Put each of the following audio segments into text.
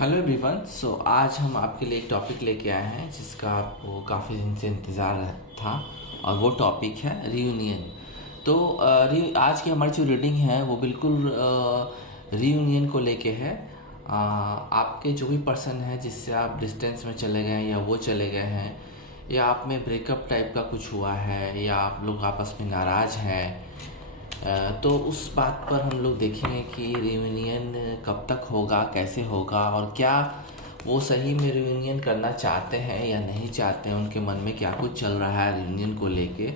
Hello everyone. आज हम आपके लिए एक टॉपिक लेके आए हैं जिसका आपको काफ़ी दिन से इंतज़ार था और वो टॉपिक है रीयूनियन। तो आज की हमारी जो रीडिंग है वो बिल्कुल रीयूनियन को लेके है। आपके जो भी पर्सन है जिससे आप डिस्टेंस में चले गए हैं या वो चले गए हैं या आप में ब्रेकअप टाइप का कुछ हुआ है या आप लोग आपस में नाराज़ हैं, तो उस बात पर हम लोग देखेंगे कि रियूनियन कब तक होगा, कैसे होगा और क्या वो सही में रियूनियन करना चाहते हैं या नहीं चाहते हैं, उनके मन में क्या कुछ चल रहा है रियूनियन को लेके।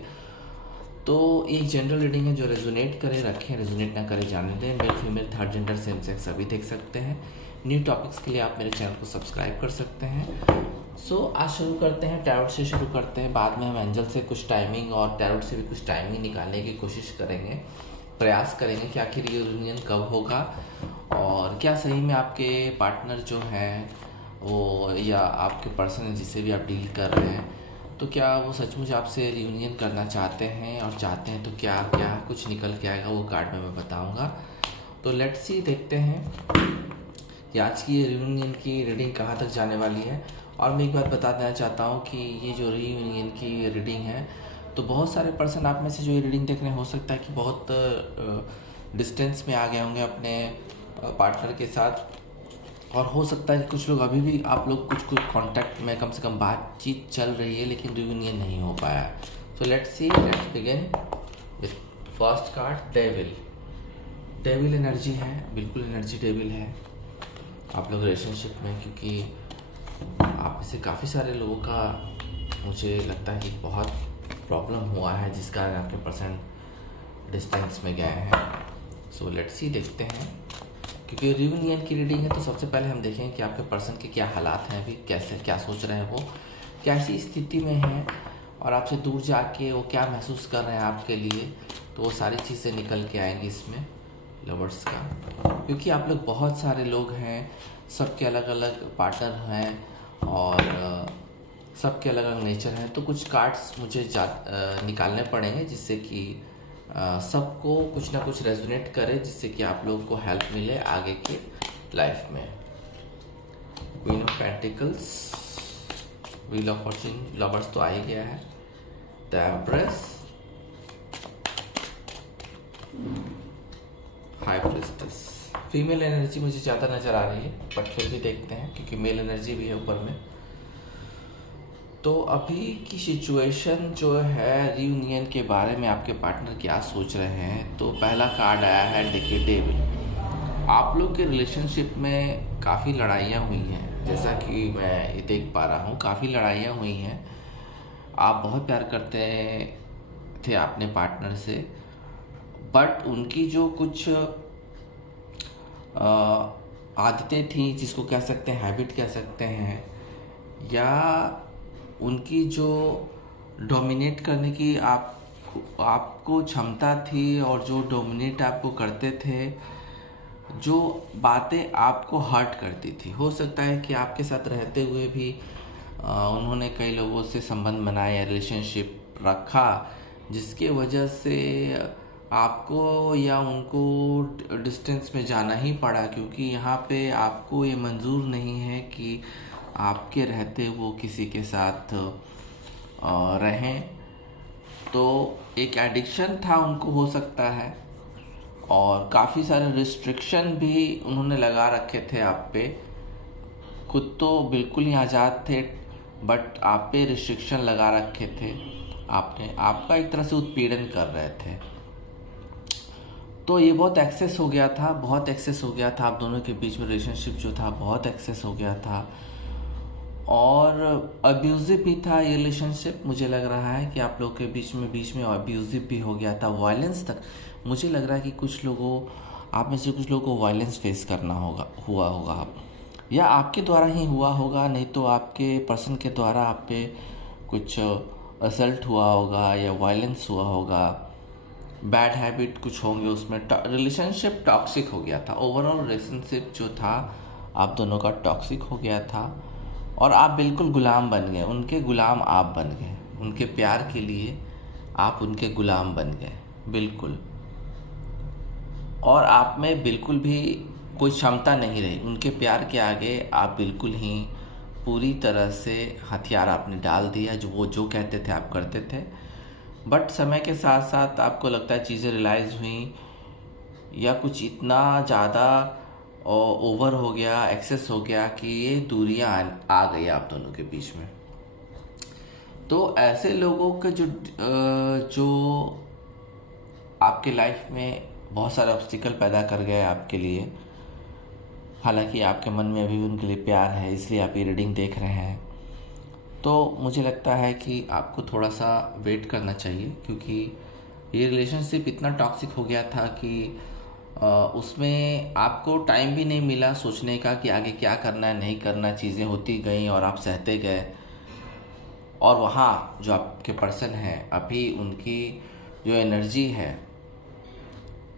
तो एक जनरल रीडिंग है, जो रेजोनेट करे रखें, रेजोनेट ना करे जाने दें। Male female third gender same sex सभी देख सकते हैं। न्यू टॉपिक्स के लिए आप मेरे चैनल को सब्सक्राइब कर सकते हैं। आज शुरू करते हैं, टैरोट से शुरू करते हैं। बाद में हम एंजल से कुछ टाइमिंग और टैरोट से भी कुछ टाइमिंग निकालने की कोशिश करेंगे, प्रयास करेंगे कि आखिर ये यूनियन कब होगा और क्या सही में आपके पार्टनर जो हैं वो या आपके पर्सन जिससे भी आप डील कर रहे हैं, तो क्या वो सचमुच आपसे रियूनियन करना चाहते हैं, और चाहते हैं तो क्या क्या कुछ निकल के आएगा वो कार्ड में मैं बताऊंगा। तो लेट्स सी, देखते हैं कि आज की ये रियूनियन की रीडिंग कहाँ तक जाने वाली है। और मैं एक बात बता देना चाहता हूँ कि ये जो रीयूनियन की रीडिंग है, तो बहुत सारे पर्सन आप में से जो ये रीडिंग देख रहे हैं, हो सकता है कि बहुत डिस्टेंस में आ गए होंगे अपने पार्टनर के साथ, और हो सकता है कि कुछ लोग अभी भी आप लोग कुछ कांटेक्ट में कम से कम बातचीत चल रही है लेकिन रियूनियन नहीं हो पाया। So let's see, let's begin with first card, devil. Devil energy है, बिल्कुल एनर्जी डेविल है आप लोग रिलेशनशिप में, क्योंकि आप में से काफ़ी सारे लोगों का मुझे लगता है कि बहुत प्रॉब्लम हुआ है जिस कारण आपके पर्सन डिस्टेंस में गए हैं। सो लेट्स सी, देखते हैं। क्योंकि रियूनियन की रीडिंग है तो सबसे पहले हम देखेंगे कि आपके पर्सन के क्या हालात हैं अभी, कैसे क्या सोच रहे हैं, वो कैसी स्थिति में हैं और आपसे दूर जाके वो क्या महसूस कर रहे हैं आपके लिए। तो वो सारी चीज़ें निकल के आएंगी इसमें लवर्स का, क्योंकि आप लोग बहुत सारे लोग हैं, सबके अलग अलग पार्टनर हैं और सबके अलग अलग नेचर हैं। तो कुछ कार्ड्स मुझे निकालने पड़ेंगे जिससे कि सबको कुछ ना कुछ रेजोनेट करे, जिससे कि आप लोगों को हेल्प मिले आगे के लाइफ में। Queen of pentacles, wheel of Fortune, lovers तो आ ही गया है, the empress, high priestess. Female energy मुझे ज़्यादा नज़र आ रही है, बट फिर भी देखते हैं क्योंकि मेल एनर्जी भी है ऊपर में। तो अभी की सिचुएशन जो है रियूनियन के बारे में, आपके पार्टनर क्या सोच रहे हैं। तो पहला कार्ड आया है, देखिए डेविल। आप लोग के रिलेशनशिप में काफ़ी लड़ाइयाँ हुई हैं, जैसा कि मैं ये देख पा रहा हूँ, काफ़ी लड़ाइयाँ हुई हैं। आप बहुत प्यार करते थे अपने पार्टनर से, बट उनकी जो कुछ आदतें थी, जिसको कह सकते हैं हैबिट कह सकते हैं, या उनकी जो डोमिनेट करने की आपको क्षमता थी और जो डोमिनेट आपको करते थे, जो बातें आपको हर्ट करती थी। हो सकता है कि आपके साथ रहते हुए भी उन्होंने कई लोगों से संबंध बनाए या रिलेशनशिप रखा, जिसके वजह से आपको या उनको डिस्टेंस में जाना ही पड़ा, क्योंकि यहाँ पे आपको ये मंजूर नहीं है कि आपके रहते वो किसी के साथ रहें। तो एक एडिक्शन था उनको, हो सकता है, और काफ़ी सारे रिस्ट्रिक्शन भी उन्होंने लगा रखे थे आप पे। खुद तो बिल्कुल ही आज़ाद थे, बट आप पे रिस्ट्रिक्शन लगा रखे थे, आपने आपका एक तरह से उत्पीड़न कर रहे थे। तो ये बहुत एक्सेस हो गया था, बहुत एक्सेस हो गया था आप दोनों के बीच में। रिलेशनशिप जो था बहुत एक्सेस हो गया था और अब्यूज़िव भी था ये रिलेशनशिप। मुझे लग रहा है कि आप लोग के बीच में अब्यूज़िव भी हो गया था, वायलेंस तक। मुझे लग रहा है कि कुछ लोगों, आप में से कुछ लोगों को वायलेंस फेस करना हुआ होगा, या आपके द्वारा ही हुआ होगा, नहीं तो आपके पर्सन के द्वारा आप पे कुछ असल्ट हुआ होगा या वायलेंस हुआ होगा, बैड हैबिट कुछ होंगे उसमें। रिलेशनशिप टॉक्सिक हो गया था, ओवरऑल रिलेशनशिप जो था आप दोनों का टॉक्सिक हो गया था और आप बिल्कुल गुलाम बन गए, उनके गुलाम आप बन गए, उनके प्यार के लिए आप उनके गुलाम बन गए बिल्कुल। और आप में बिल्कुल भी कोई क्षमता नहीं रही। उनके प्यार के आगे आप बिल्कुल ही पूरी तरह से हथियार आपने डाल दिया। जो वो जो कहते थे आप करते थे। बट समय के साथ साथ आपको लगता है चीज़ें रियलाइज़ हुई या कुछ इतना ज़्यादा ओवर हो गया, एक्सेस हो गया कि ये दूरियां आ गई आप दोनों के बीच में। तो ऐसे लोगों के जो आपके लाइफ में बहुत सारे ऑब्स्टिकल पैदा कर गए आपके लिए, हालांकि आपके मन में अभी भी उनके लिए प्यार है, इसलिए आप ये रीडिंग देख रहे हैं। तो मुझे लगता है कि आपको थोड़ा सा वेट करना चाहिए, क्योंकि ये रिलेशनशिप इतना टॉक्सिक हो गया था कि उसमें आपको टाइम भी नहीं मिला सोचने का कि आगे क्या करना है नहीं करना। चीज़ें होती गई और आप सहते गए। और वहाँ जो आपके पर्सन हैं, अभी उनकी जो एनर्जी है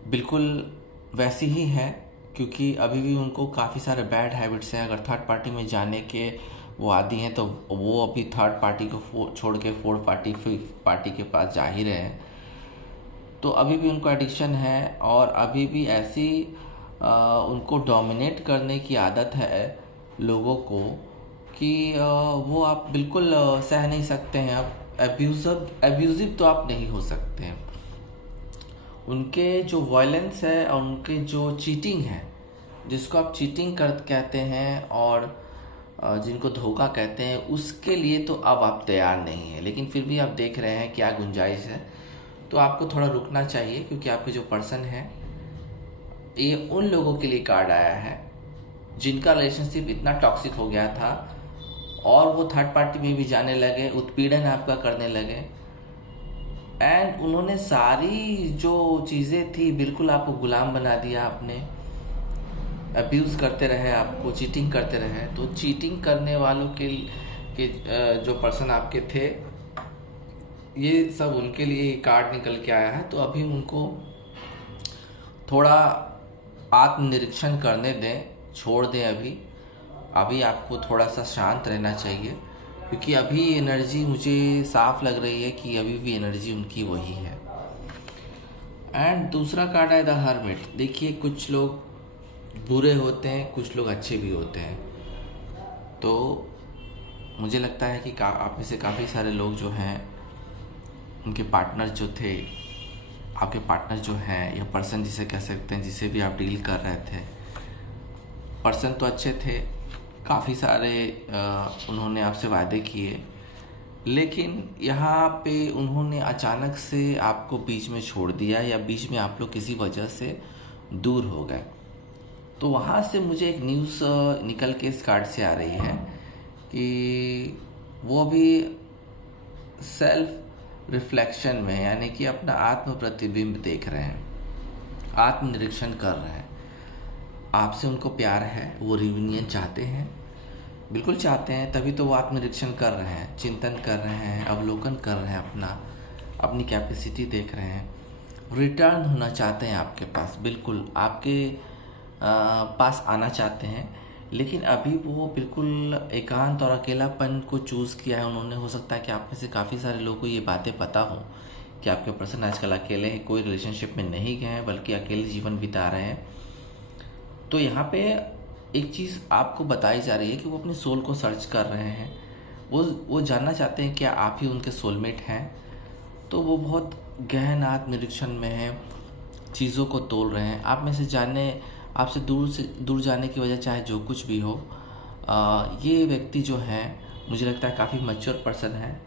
बिल्कुल वैसी ही है, क्योंकि अभी भी उनको काफ़ी सारे बैड हैबिट्स हैं। अगर थर्ड पार्टी में जाने के वो आदी हैं तो वो अभी थर्ड पार्टी को छोड़ के फोर्थ पार्टी, फिफ्थ पार्टी के पास जा ही रहे हैं। तो अभी भी उनको एडिक्शन है और अभी भी ऐसी उनको डोमिनेट करने की आदत है लोगों को कि वो आप बिल्कुल सह नहीं सकते हैं। आप एब्यूज़िव तो आप नहीं हो सकते हैं। उनके जो वायलेंस है और उनके जो चीटिंग है, जिसको आप चीटिंग कहते हैं और जिनको धोखा कहते हैं, उसके लिए तो अब आप तैयार नहीं हैं। लेकिन फिर भी आप देख रहे हैं क्या गुंजाइश है। तो आपको थोड़ा रुकना चाहिए, क्योंकि आपके जो पर्सन है ये उन लोगों के लिए कार्ड आया है जिनका रिलेशनशिप इतना टॉक्सिक हो गया था और वो थर्ड पार्टी में भी जाने लगे, उत्पीड़न आपका करने लगे। एंड उन्होंने सारी जो चीज़ें थी बिल्कुल आपको गुलाम बना दिया। आपने अब्यूज़ करते रहे, आपको चीटिंग करते रहे। तो चीटिंग करने वालों के जो पर्सन आपके थे, ये सब उनके लिए कार्ड निकल के आया है। तो अभी उनको थोड़ा आत्मनिरीक्षण करने दें, छोड़ दें। अभी आपको थोड़ा सा शांत रहना चाहिए, क्योंकि अभी एनर्जी मुझे साफ लग रही है कि अभी भी एनर्जी उनकी वही है। एंड दूसरा कार्ड है द हर्मिट। देखिए, कुछ लोग बुरे होते हैं, कुछ लोग अच्छे भी होते हैं। तो मुझे लगता है कि आप में से काफ़ी सारे लोग जो हैं, उनके पार्टनर जो थे, आपके पार्टनर जो हैं या पर्सन जिसे कह सकते हैं, जिसे भी आप डील कर रहे थे, पर्सन तो अच्छे थे, काफ़ी सारे उन्होंने आपसे वादे किए, लेकिन यहाँ पे उन्होंने अचानक से आपको बीच में छोड़ दिया या बीच में आप लोग किसी वजह से दूर हो गए। तो वहाँ से मुझे एक न्यूज़ निकल के इस कार्ड से आ रही है कि वो भी सेल्फ रिफ्लेक्शन में, यानी कि अपना आत्म प्रतिबिंब देख रहे हैं, आत्मनिरीक्षण कर रहे हैं। आपसे उनको प्यार है, वो रियूनियन चाहते हैं, बिल्कुल चाहते हैं, तभी तो वो आत्मनिरीक्षण कर रहे हैं, चिंतन कर रहे हैं, अवलोकन कर रहे हैं, अपनी कैपेसिटी देख रहे हैं। रिटर्न होना चाहते हैं आपके पास, बिल्कुल आपके पास आना चाहते हैं। लेकिन अभी वो बिल्कुल एकांत और अकेलापन को चूज़ किया है उन्होंने। हो सकता है कि आप में से काफ़ी सारे लोगों को ये बातें पता हो कि आपके पर्सन आजकल अकेले हैं, कोई रिलेशनशिप में नहीं गए हैं, बल्कि अकेले जीवन बिता रहे हैं। तो यहाँ पे एक चीज़ आपको बताई जा रही है कि वो अपनी सोल को सर्च कर रहे हैं। वो जानना चाहते हैं क्या आप ही उनके सोलमेट हैं। तो वो बहुत गहन आत्मनिरीक्षण में है, चीज़ों को तोल रहे हैं। आप में से आपसे दूर जाने की वजह चाहे जो कुछ भी हो, ये व्यक्ति जो हैं, मुझे लगता है काफ़ी मैच्योर पर्सन है,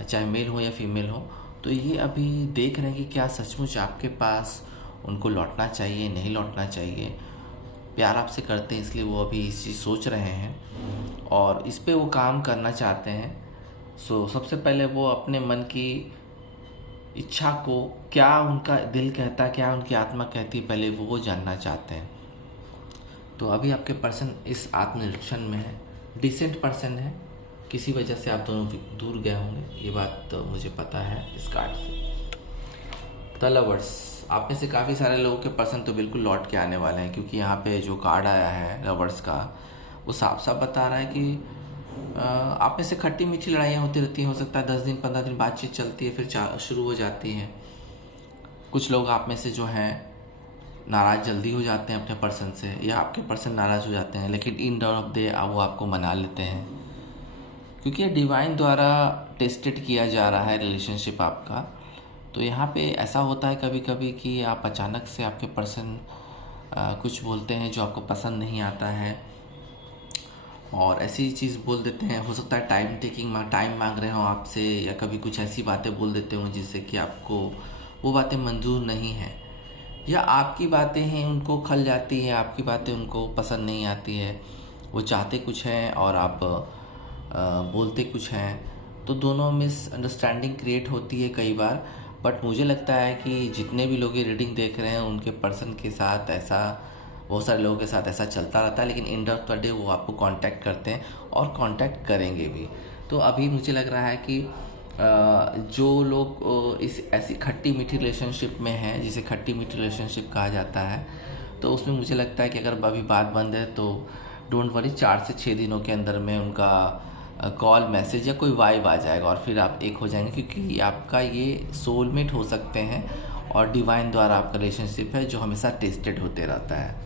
चाहे मेल हो या फीमेल हो। तो ये अभी देख रहे हैं कि क्या सचमुच आपके पास उनको लौटना चाहिए, नहीं लौटना चाहिए। प्यार आपसे करते हैं, इसलिए वो अभी इस चीज़ सोच रहे हैं और इस पे वो काम करना चाहते हैं। सबसे पहले वो अपने मन की इच्छा को, क्या उनका दिल कहता है, क्या उनकी आत्मा कहती है, पहले वो जानना चाहते हैं। तो अभी आपके पर्सन इस आत्मनिरीक्षण में है, डिसेंट पर्सन है। किसी वजह से आप दोनों दूर गए होंगे, ये बात तो मुझे पता है इस कार्ड से। द लवर्स, आप में से काफ़ी सारे लोगों के पर्सन तो बिल्कुल लौट के आने वाले हैं, क्योंकि यहाँ पे जो कार्ड आया है लवर्स का, वो साफ साफ बता रहा है कि आप में से खट्टी मीठी लड़ाइयाँ होती रहती हैं। हो सकता है 10 दिन 15 दिन बातचीत चलती है, फिर शुरू हो जाती है। कुछ लोग आप में से जो हैं नाराज़ जल्दी हो जाते हैं अपने पर्सन से, या आपके पर्सन नाराज़ हो जाते हैं, लेकिन एंड ऑफ डे वो आपको मना लेते हैं, क्योंकि ये डिवाइन द्वारा टेस्टेड किया जा रहा है रिलेशनशिप आपका। तो यहाँ पे ऐसा होता है कभी कभी कि आप अचानक से आपके पर्सन कुछ बोलते हैं जो आपको पसंद नहीं आता है, और ऐसी चीज़ बोल देते हैं। हो सकता है टाइम मांग रहे हो आपसे, या कभी कुछ ऐसी बातें बोल देते हो जिससे कि आपको वो बातें मंजूर नहीं है, या आपकी बातें हैं उनको खल जाती है, आपकी बातें उनको पसंद नहीं आती है। वो चाहते कुछ हैं और आप बोलते कुछ हैं, तो दोनों मिसअंडरस्टैंडिंग क्रिएट होती है कई बार। बट मुझे लगता है कि जितने भी लोग ये रीडिंग देख रहे हैं उनके पर्सन के साथ ऐसा, बहुत सारे लोगों के साथ ऐसा चलता रहता है, लेकिन एंड ऑफ द डे वो आपको कांटेक्ट करते हैं और कांटेक्ट करेंगे भी। तो अभी मुझे लग रहा है कि जो लोग इस ऐसी खट्टी मीठी रिलेशनशिप में हैं, जिसे खट्टी मीठी रिलेशनशिप कहा जाता है, तो उसमें मुझे लगता है कि अगर अभी बात बंद है तो डोंट वरी, 4 से 6 दिनों के अंदर में उनका कॉल, मैसेज या कोई वाइब आ जाएगा और फिर आप एक हो जाएंगे, क्योंकि आपका ये सोलमेट हो सकते हैं और डिवाइन द्वारा आपका रिलेशनशिप है जो हमेशा टेस्टेड होते रहता है।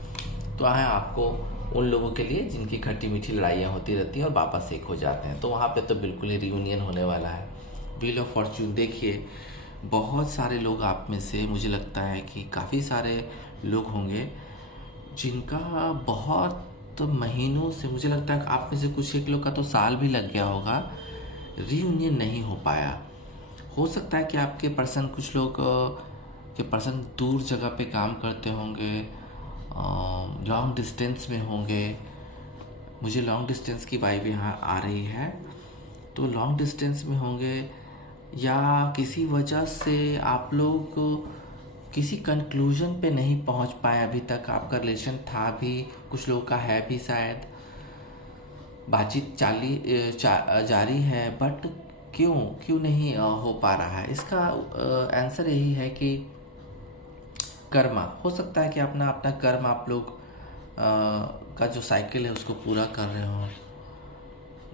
तो है आपको उन लोगों के लिए जिनकी खट्टी मीठी लड़ाइयाँ होती रहती हैं और वापस एक हो जाते हैं, तो वहाँ पे तो बिल्कुल ही रियूनियन होने वाला है। व्हील ऑफ फॉर्च्यून देखिए, बहुत सारे लोग आप में से, मुझे लगता है कि काफ़ी सारे लोग होंगे जिनका बहुत महीनों से, मुझे लगता है आप में से कुछ एक लोग का तो साल भी लग गया होगा, रियूनियन नहीं हो पाया। हो सकता है कि आपके पर्सन, कुछ लोग के पर्सन दूर जगह पे काम करते होंगे, लॉन्ग डिस्टेंस में होंगे। मुझे लॉन्ग डिस्टेंस की वाइब यहाँ आ रही है, तो लॉन्ग डिस्टेंस में होंगे, या किसी वजह से आप लोग किसी कंक्लूजन पे नहीं पहुंच पाए अभी तक। आपका रिलेशन था भी, कुछ लोगों का है भी, शायद बातचीत जारी है, बट क्यों नहीं हो पा रहा है। इसका आंसर यही है कि कर्मा। हो सकता है कि अपना कर्म आप लोग का जो साइकिल है उसको पूरा कर रहे हो,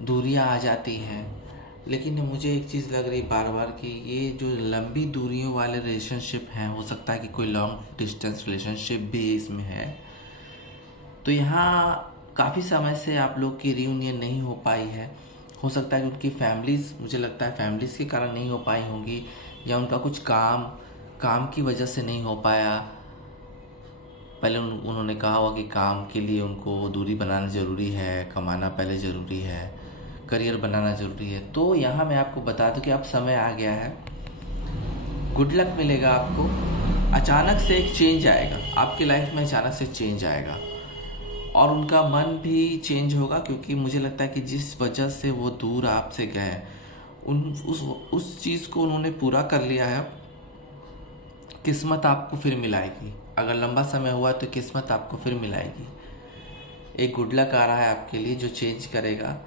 दूरियां आ जाती हैं। लेकिन मुझे एक चीज़ लग रही बार बार कि ये जो लंबी दूरियों वाले रिलेशनशिप हैं, हो सकता है कि कोई लॉन्ग डिस्टेंस रिलेशनशिप भी इसमें है। तो यहाँ काफ़ी समय से आप लोग की रियूनियन नहीं हो पाई है। हो सकता है कि उनकी फैमिलीज़, मुझे लगता है फैमिलीज़ के कारण नहीं हो पाई होंगी, या उनका कुछ काम की वजह से नहीं हो पाया। पहले उन्होंने कहा होगा कि काम के लिए उनको दूरी बनाना ज़रूरी है, कमाना पहले ज़रूरी है, करियर बनाना ज़रूरी है। तो यहाँ मैं आपको बता दूं कि अब समय आ गया है, गुड लक मिलेगा आपको। अचानक से एक चेंज आएगा आपकी लाइफ में, अचानक से चेंज आएगा और उनका मन भी चेंज होगा, क्योंकि मुझे लगता है कि जिस वजह से वो दूर आपसे गए, उस चीज़ को उन्होंने पूरा कर लिया है। किस्मत आपको फिर मिलाएगी, अगर लंबा समय हुआ तो किस्मत आपको फिर मिलाएगी। एक गुड लक आ रहा है आपके लिए जो चेंज करेगा।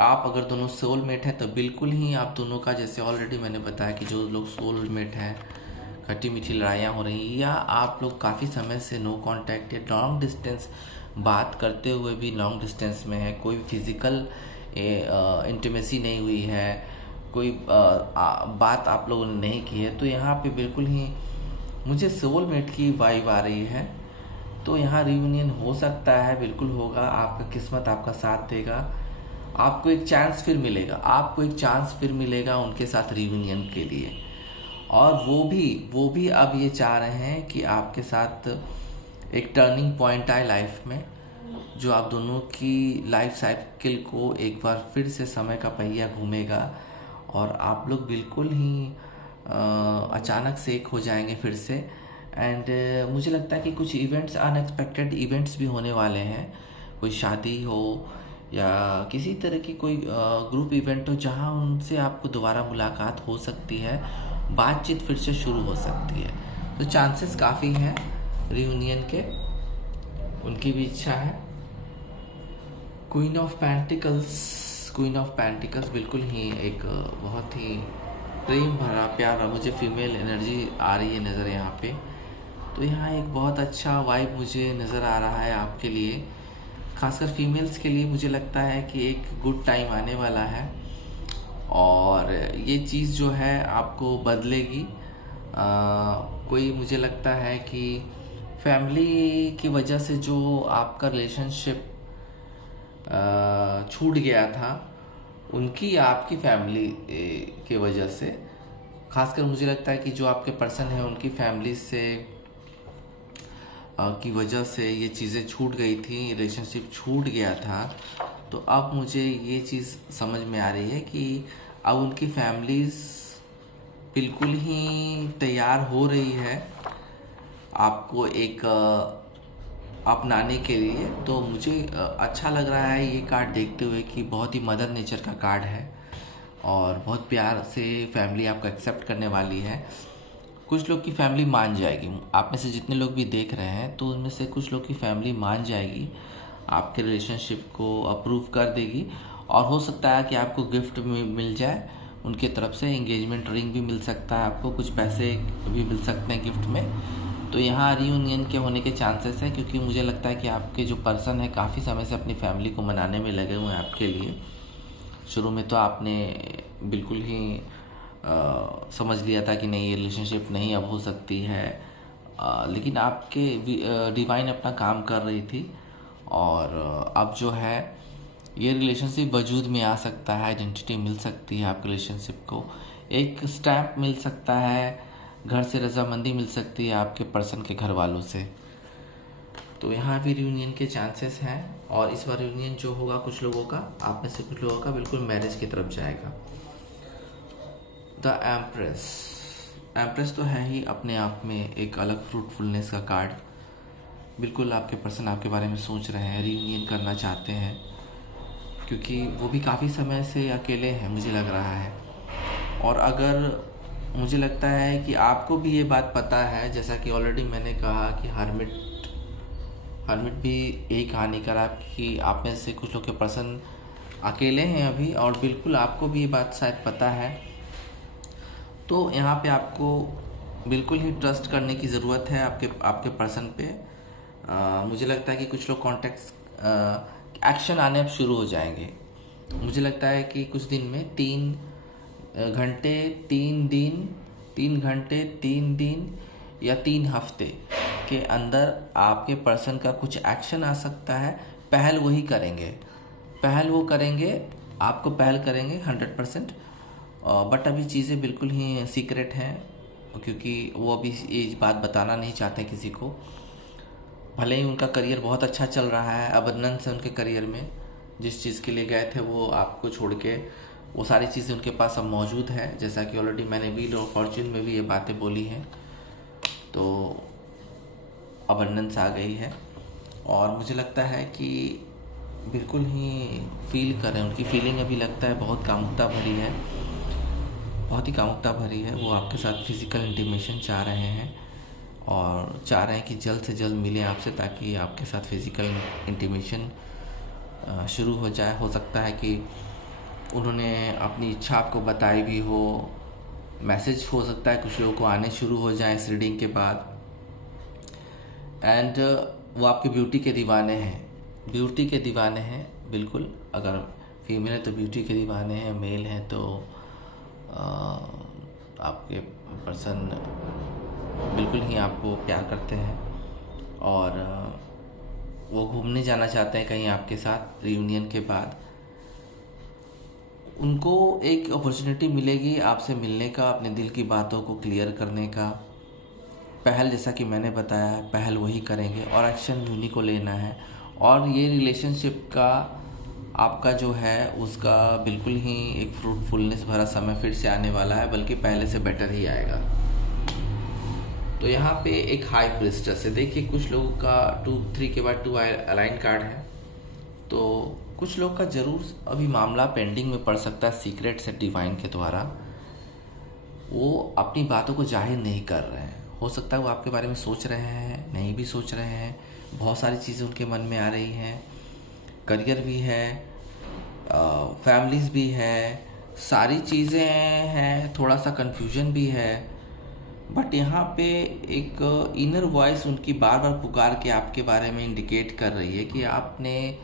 आप अगर दोनों सोलमेट हैं तो बिल्कुल ही आप दोनों का, जैसे ऑलरेडी मैंने बताया कि जो लोग सोलमेट हैं, खट्टी मीठी लड़ाइयाँ हो रही हैं, या आप लोग काफ़ी समय से नो कांटेक्ट या लॉन्ग डिस्टेंस बात करते हुए भी लॉन्ग डिस्टेंस में है, कोई फिज़िकल इंटीमेसी नहीं हुई है, कोई बात आप लोगों ने नहीं की है, तो यहाँ पे बिल्कुल ही मुझे सोलमेट की वाइब आ रही है। तो यहाँ रियूनियन हो सकता है, बिल्कुल होगा। आपका किस्मत आपका साथ देगा, आपको एक चांस फिर मिलेगा उनके साथ रियूनियन के लिए। और वो भी अब ये चाह रहे हैं कि आपके साथ एक टर्निंग पॉइंट आए लाइफ में, जो आप दोनों की लाइफ साइकिल को एक बार फिर से समय का पहिया घूमेगा और आप लोग बिल्कुल ही अचानक से एक हो जाएंगे फिर से। एंड मुझे लगता है कि कुछ इवेंट्स, अनएक्सपेक्टेड इवेंट्स भी होने वाले हैं। कोई शादी हो या किसी तरह की कोई ग्रुप इवेंट हो जहां उनसे आपको दोबारा मुलाकात हो सकती है, बातचीत फिर से शुरू हो सकती है। तो चांसेस काफ़ी हैं रियूनियन के, उनकी भी इच्छा है। क्वीन ऑफ पेंटिकल्स बिल्कुल ही एक बहुत ही प्रेम भरा, प्यारा, मुझे फीमेल एनर्जी आ रही है नज़र यहाँ पे। तो यहाँ एक बहुत अच्छा वाइब मुझे नज़र आ रहा है आपके लिए, खासकर फीमेल्स के लिए। मुझे लगता है कि एक गुड टाइम आने वाला है और ये चीज़ जो है आपको बदलेगी। कोई मुझे लगता है कि फैमिली की वजह से जो आपका रिलेशनशिप छूट गया था, उनकी आपकी फैमिली की वजह से, खासकर मुझे लगता है कि जो आपके पर्सन है उनकी फैमिली से की वजह से ये चीज़ें छूट गई थी, रिलेशनशिप छूट गया था। तो अब मुझे ये चीज़ समझ में आ रही है कि अब उनकी फैमिलीज़ बिल्कुल ही तैयार हो रही है आपको एक अपनाने के लिए। तो मुझे अच्छा लग रहा है ये कार्ड देखते हुए कि बहुत ही मदर नेचर का कार्ड है और बहुत प्यार से फैमिली आपको एक्सेप्ट करने वाली है। कुछ लोग की फैमिली मान जाएगी, आप में से जितने लोग भी देख रहे हैं तो उनमें से कुछ लोग की फैमिली मान जाएगी, आपके रिलेशनशिप को अप्रूव कर देगी और हो सकता है कि आपको गिफ्ट मिल जाए उनके तरफ से, एंगेजमेंट रिंग भी मिल सकता है, आपको कुछ पैसे भी मिल सकते हैं गिफ्ट में। तो यहाँ रियूनियन के होने के चांसेस हैं, क्योंकि मुझे लगता है कि आपके जो पर्सन है काफ़ी समय से अपनी फैमिली को मनाने में लगे हुए हैं आपके लिए। शुरू में तो आपने बिल्कुल ही समझ लिया था कि नहीं, ये रिलेशनशिप नहीं अब हो सकती है, लेकिन आपके डिवाइन अपना काम कर रही थी और अब जो है ये रिलेशनशिप वजूद में आ सकता है, आइडेंटिटी मिल सकती है आपके रिलेशनशिप को, एक स्टैम्प मिल सकता है, घर से रजामंदी मिल सकती है आपके पर्सन के घर वालों से। तो यहाँ भी रियूनियन के चांसेस हैं और इस बार रियूनियन जो होगा कुछ लोगों का, आप में से कुछ लोगों का बिल्कुल मैरिज की तरफ जाएगा। द एम्प्रेस तो है ही अपने आप में एक अलग फ्रूटफुलनेस का कार्ड। बिल्कुल आपके पर्सन आपके बारे में सोच रहे हैं, रियूनियन करना चाहते हैं, क्योंकि वो भी काफ़ी समय से अकेले हैं मुझे लग रहा है। और अगर मुझे लगता है कि आपको भी ये बात पता है, जैसा कि ऑलरेडी मैंने कहा कि हर्मिट भी यही कहानी करा कि आप में से कुछ लोग के पर्सन अकेले हैं अभी, और बिल्कुल आपको भी ये बात शायद पता है। तो यहाँ पे आपको बिल्कुल ही ट्रस्ट करने की ज़रूरत है आपके पर्सन पे। मुझे लगता है कि कुछ लोग कॉन्टेक्ट एक्शन आने अब शुरू हो जाएंगे। मुझे लगता है कि कुछ दिन में 3 घंटे 3 दिन 3 घंटे 3 दिन या 3 हफ्ते के अंदर आपके पर्सन का कुछ एक्शन आ सकता है। पहल वही करेंगे, पहल वो करेंगे, आपको पहल करेंगे 100%। बट अभी चीज़ें बिल्कुल ही सीक्रेट हैं, क्योंकि वो अभी ये बात बताना नहीं चाहते किसी को। भले ही उनका करियर बहुत अच्छा चल रहा है, अबंडेंस है उनके करियर में, जिस चीज़ के लिए गए थे वो आपको छोड़ के, वो सारी चीज़ें उनके पास अब मौजूद है, जैसा कि ऑलरेडी मैंने व्हील ऑफ फॉर्च्यून में भी ये बातें बोली हैं। तो अबंडेंस आ गई है और मुझे लगता है कि बिल्कुल ही फील करें, उनकी फीलिंग अभी लगता है बहुत कामुकता भरी है, बहुत ही कामुकता भरी है। वो आपके साथ फिज़िकल इंटीमेशन चाह रहे हैं और चाह रहे हैं कि जल्द से जल्द मिलें आपसे, ताकि आपके साथ फिज़िकल इंटीमेशन शुरू हो जाए। हो सकता है कि उन्होंने अपनी इच्छा आपको बताई भी हो, मैसेज हो सकता है कुछ लोगों को आने शुरू हो जाए इस रीडिंग के बाद। एंड वो आपकी ब्यूटी के दीवाने हैं, ब्यूटी के दीवाने हैं बिल्कुल। अगर फीमेल है तो ब्यूटी के दीवाने हैं, मेल हैं तो आपके पर्सन बिल्कुल ही आपको प्यार करते हैं और वो घूमने जाना चाहते हैं कहीं आपके साथ रियूनियन के बाद। उनको एक अपॉर्चुनिटी मिलेगी आपसे मिलने का, अपने दिल की बातों को क्लियर करने का। पहल, जैसा कि मैंने बताया, पहल वही करेंगे और एक्शन उन्हीं को लेना है। और ये रिलेशनशिप का आपका जो है उसका बिल्कुल ही एक फ्रूटफुलनेस भरा समय फिर से आने वाला है, बल्कि पहले से बेटर ही आएगा। तो यहाँ पे एक हाई प्रिस्टेस है, देखिए कुछ लोगों का 2-3 के बाद 2 अलाइन कार्ड है, तो कुछ लोग का ज़रूर अभी मामला पेंडिंग में पड़ सकता है सीक्रेट से डिवाइन के द्वारा। वो अपनी बातों को जाहिर नहीं कर रहे हैं, हो सकता है वो आपके बारे में सोच रहे हैं, नहीं भी सोच रहे हैं, बहुत सारी चीज़ें उनके मन में आ रही हैं, करियर भी है, फैमिलीज भी है, सारी चीज़ें हैं, थोड़ा सा कन्फ्यूजन भी है। बट यहाँ पे एक इनर वॉइस उनकी बार बार पुकार के आपके बारे में इंडिकेट कर रही है कि आपने,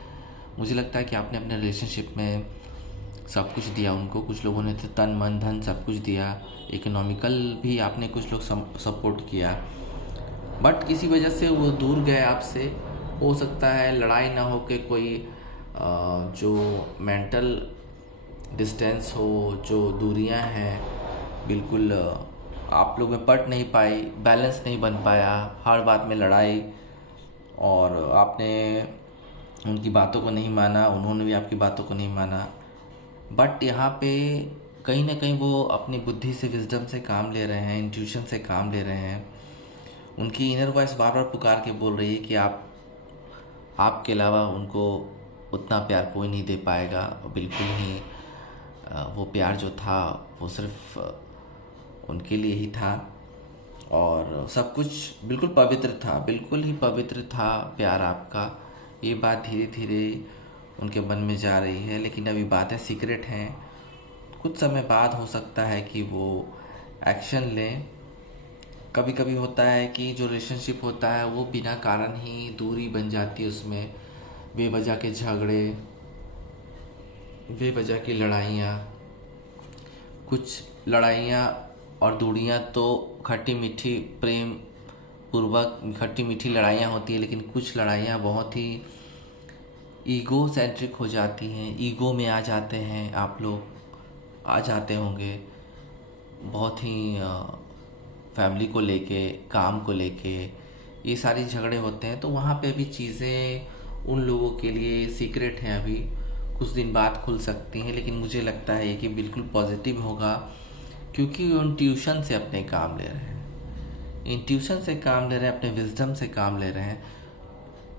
मुझे लगता है कि आपने अपने रिलेशनशिप में सब कुछ दिया उनको। कुछ लोगों ने तो तन मन धन सब कुछ दिया, इकोनॉमिकल भी आपने कुछ लोग सपोर्ट किया। बट किसी वजह से वो दूर गए आपसे। हो सकता है लड़ाई ना हो के कोई जो मेंटल डिस्टेंस हो, जो दूरियां हैं, बिल्कुल आप लोग में पट नहीं पाई, बैलेंस नहीं बन पाया, हर बात में लड़ाई, और आपने उनकी बातों को नहीं माना, उन्होंने भी आपकी बातों को नहीं माना। बट यहाँ पे कहीं ना कहीं वो अपनी बुद्धि से, विजडम से काम ले रहे हैं, इंट्यूशन से काम ले रहे हैं। उनकी इनर वॉइस बार बार पुकार के बोल रही है कि आपके अलावा उनको उतना प्यार कोई नहीं दे पाएगा। बिल्कुल ही वो प्यार जो था वो सिर्फ उनके लिए ही था, और सब कुछ बिल्कुल पवित्र था, बिल्कुल ही पवित्र था प्यार आपका। ये बात धीरे धीरे उनके मन में जा रही है, लेकिन अभी बातें सीक्रेट हैं। कुछ समय बाद हो सकता है कि वो एक्शन लें। कभी कभी होता है कि जो रिलेशनशिप होता है वो बिना कारण ही दूरी बन जाती है, उसमें बेवजह के झगड़े, बेवजह की लड़ाइयाँ। कुछ लड़ाइयाँ और दूरियाँ तो खट्टी मीठी प्रेम पूर्वक खट्टी मीठी लड़ाइयाँ होती है, लेकिन कुछ लड़ाइयाँ बहुत ही ईगो सेंट्रिक हो जाती हैं। ईगो में आ जाते हैं, आप लोग आ जाते होंगे, बहुत ही फैमिली को लेके, काम को लेके ये सारी झगड़े होते हैं। तो वहाँ पे भी चीज़ें उन लोगों के लिए सीक्रेट हैं, अभी कुछ दिन बाद खुल सकती हैं। लेकिन मुझे लगता है कि बिल्कुल पॉजिटिव होगा, क्योंकि वो इंट्यूशन से अपने काम ले रहे हैं, इंट्यूशन से काम ले रहे हैं, अपने विजडम से काम ले रहे हैं।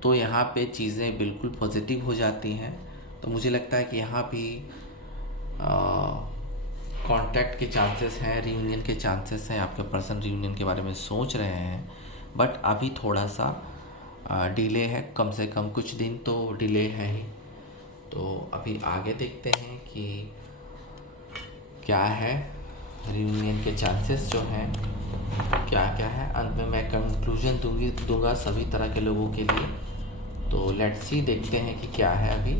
तो यहाँ पे चीज़ें बिल्कुल पॉजिटिव हो जाती हैं। तो मुझे लगता है कि यहाँ भी कांटेक्ट के चांसेस हैं, रियूनियन के चांसेस हैं। आपके पर्सन रियूनियन के बारे में सोच रहे हैं, बट अभी थोड़ा सा डिले है, कम से कम कुछ दिन तो डिले है ही। तो अभी आगे देखते हैं कि क्या है रियूनियन के चांसेस जो हैं, क्या क्या है। अंत में मैं कंक्लूजन दूंगा सभी तरह के लोगों के लिए। तो लेट्स सी, देखते हैं कि क्या है अभी।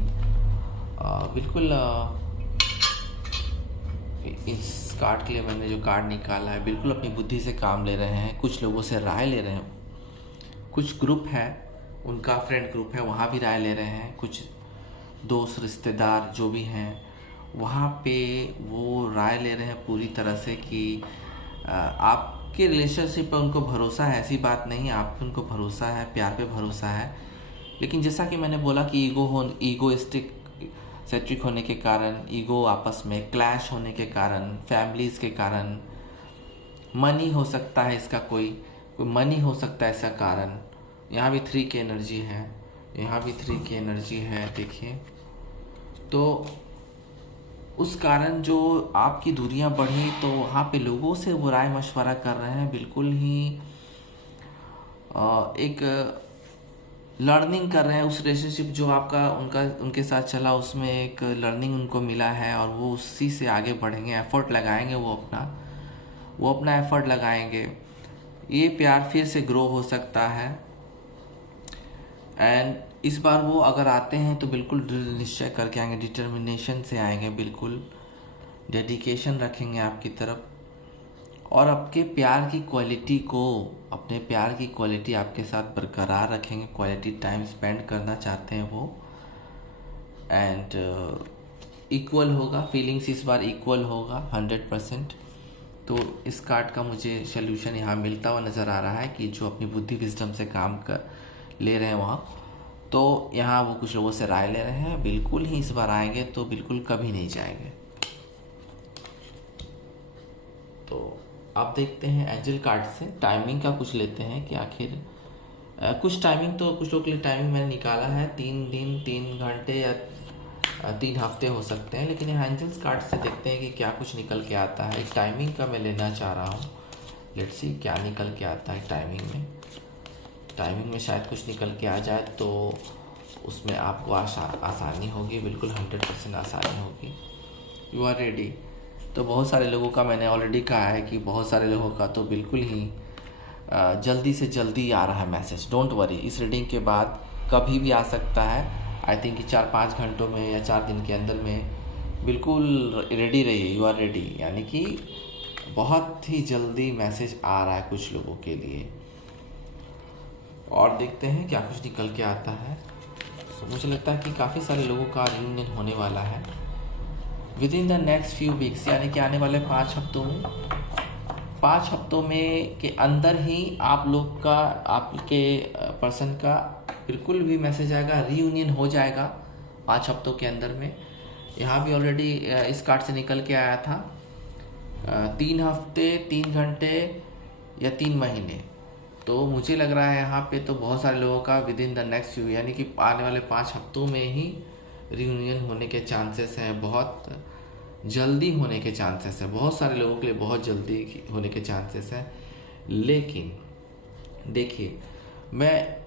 बिल्कुल इस कार्ड के लिए मैंने जो कार्ड निकाला है, बिल्कुल अपनी बुद्धि से काम ले रहे हैं, कुछ लोगों से राय ले रहे हैं। कुछ ग्रुप है, उनका फ्रेंड ग्रुप है, वहाँ भी राय ले रहे हैं। कुछ दोस्त रिश्तेदार जो भी हैं वहाँ पे वो राय ले रहे हैं पूरी तरह से कि आपके रिलेशनशिप पर उनको भरोसा है। ऐसी बात नहीं, आप पे उनको भरोसा है, प्यार पे भरोसा है। लेकिन जैसा कि मैंने बोला कि ईगोइस्टिक सेट्रिक होने के कारण, ईगो आपस में क्लैश होने के कारण, फैमिलीज़ के कारण, मनी हो सकता है इसका, कोई मनी हो सकता है इसका कारण। यहाँ भी 3 की एनर्जी है, यहाँ भी 3 की एनर्जी है, देखिए। तो उस कारण जो आपकी दूरियां बढ़ी, तो वहाँ पे लोगों से वो राय मशवरा कर रहे हैं, बिल्कुल ही एक लर्निंग कर रहे हैं। उस रिलेशनशिप जो आपका उनके साथ चला, उसमें एक लर्निंग उनको मिला है, और वो उसी से आगे बढ़ेंगे, एफर्ट लगाएंगे, वो अपना एफर्ट लगाएंगे। ये प्यार फिर से ग्रो हो सकता है। एंड इस बार वो अगर आते हैं तो बिल्कुल दृढ़ निश्चय करके आएंगे, डिटर्मिनेशन से आएंगे, बिल्कुल डेडिकेशन रखेंगे आपकी तरफ, और आपके प्यार की क्वालिटी को, अपने प्यार की क्वालिटी आपके साथ बरकरार रखेंगे। क्वालिटी टाइम स्पेंड करना चाहते हैं वो। एंड इक्वल होगा, फीलिंग्स इस बार इक्वल होगा 100%। तो इस कार्ड का मुझे सल्यूशन यहाँ मिलता हुआ नज़र आ रहा है कि जो अपनी बुद्धि विजडम से काम कर ले रहे हैं वहाँ, तो यहाँ वो कुछ लोगों से राय ले रहे हैं, बिल्कुल ही इस बार आएंगे तो बिल्कुल कभी नहीं जाएंगे। तो आप देखते हैं एंजल कार्ड से टाइमिंग का कुछ लेते हैं कि आखिर कुछ टाइमिंग, तो कुछ लोगों के लिए टाइमिंग मैंने निकाला है 3 दिन, 3 घंटे या 3 हफ्ते हो सकते हैं। लेकिन यहाँ एंजल्स कार्ड से देखते हैं कि क्या कुछ निकल के आता है। एक टाइमिंग का मैं लेना चाह रहा हूँ, लेट्स सी क्या निकल के आता है टाइमिंग में। टाइमिंग में शायद कुछ निकल के आ जाए तो उसमें आपको आसानी होगी, बिल्कुल 100% आसानी होगी। You are ready. तो बहुत सारे लोगों का मैंने ऑलरेडी कहा है कि बहुत सारे लोगों का तो बिल्कुल ही जल्दी से जल्दी आ रहा है मैसेज। डोंट वरी, इस रीडिंग के बाद कभी भी आ सकता है। आई थिंक कि 4-5 घंटों में या 4 दिन के अंदर में बिल्कुल रेडी रहिए, यू आर रेडी। यानी कि बहुत ही जल्दी मैसेज आ रहा है कुछ लोगों के लिए। और देखते हैं क्या कुछ निकल के आता है। तो मुझे लगता है कि काफ़ी सारे लोगों का रियूनियन होने वाला है with in the next few weeks, यानी कि आने वाले 5 हफ्तों में के अंदर ही आप लोग का, आपके पर्सन का बिल्कुल भी मैसेज आएगा, रियूनियन हो जाएगा 5 हफ्तों के अंदर में। यहाँ भी ऑलरेडी इस कार्ड से निकल के आया था 3 हफ्ते, 3 घंटे या 3 महीने। तो मुझे लग रहा है यहाँ पे तो बहुत सारे लोगों का with in the next few, यानी कि आने वाले 5 हफ्तों में ही रियूनियन होने के चांसेस हैं, बहुत जल्दी होने के चांसेस हैं, बहुत सारे लोगों के लिए बहुत जल्दी होने के चांसेस हैं। लेकिन देखिए, मैं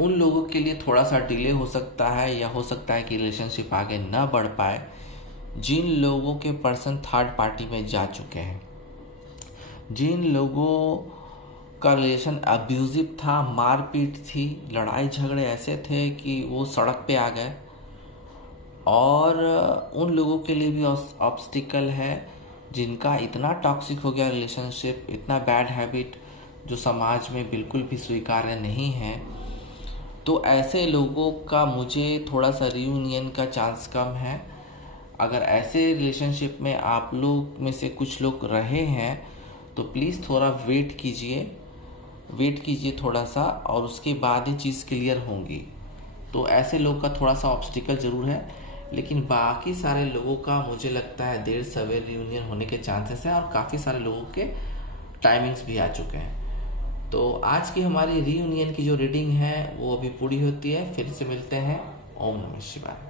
उन लोगों के लिए थोड़ा सा डिले हो सकता है, या हो सकता है कि रिलेशनशिप आगे ना बढ़ पाए जिन लोगों के पर्सन थर्ड पार्टी में जा चुके हैं, जिन लोगों का रिलेशन अब्यूजिव था, मारपीट थी, लड़ाई झगड़े ऐसे थे कि वो सड़क पे आ गए। और उन लोगों के लिए भी ऑब्स्टिकल है जिनका इतना टॉक्सिक हो गया रिलेशनशिप, इतना बैड हैबिट जो समाज में बिल्कुल भी स्वीकार्य नहीं है। तो ऐसे लोगों का मुझे थोड़ा सा रियूनियन का चांस कम है। अगर ऐसे रिलेशनशिप में आप लोग में से कुछ लोग रहे हैं तो प्लीज़ थोड़ा वेट कीजिए थोड़ा सा, और उसके बाद ही चीज़ क्लियर होंगी। तो ऐसे लोग का थोड़ा सा ऑब्स्टिकल ज़रूर है, लेकिन बाकी सारे लोगों का मुझे लगता है देर सवेर रियूनियन होने के चांसेस हैं, और काफ़ी सारे लोगों के टाइमिंग्स भी आ चुके हैं। तो आज की हमारी रियूनियन की जो रीडिंग है वो अभी पूरी होती है। फिर से मिलते हैं। ओम नमः शिवाय।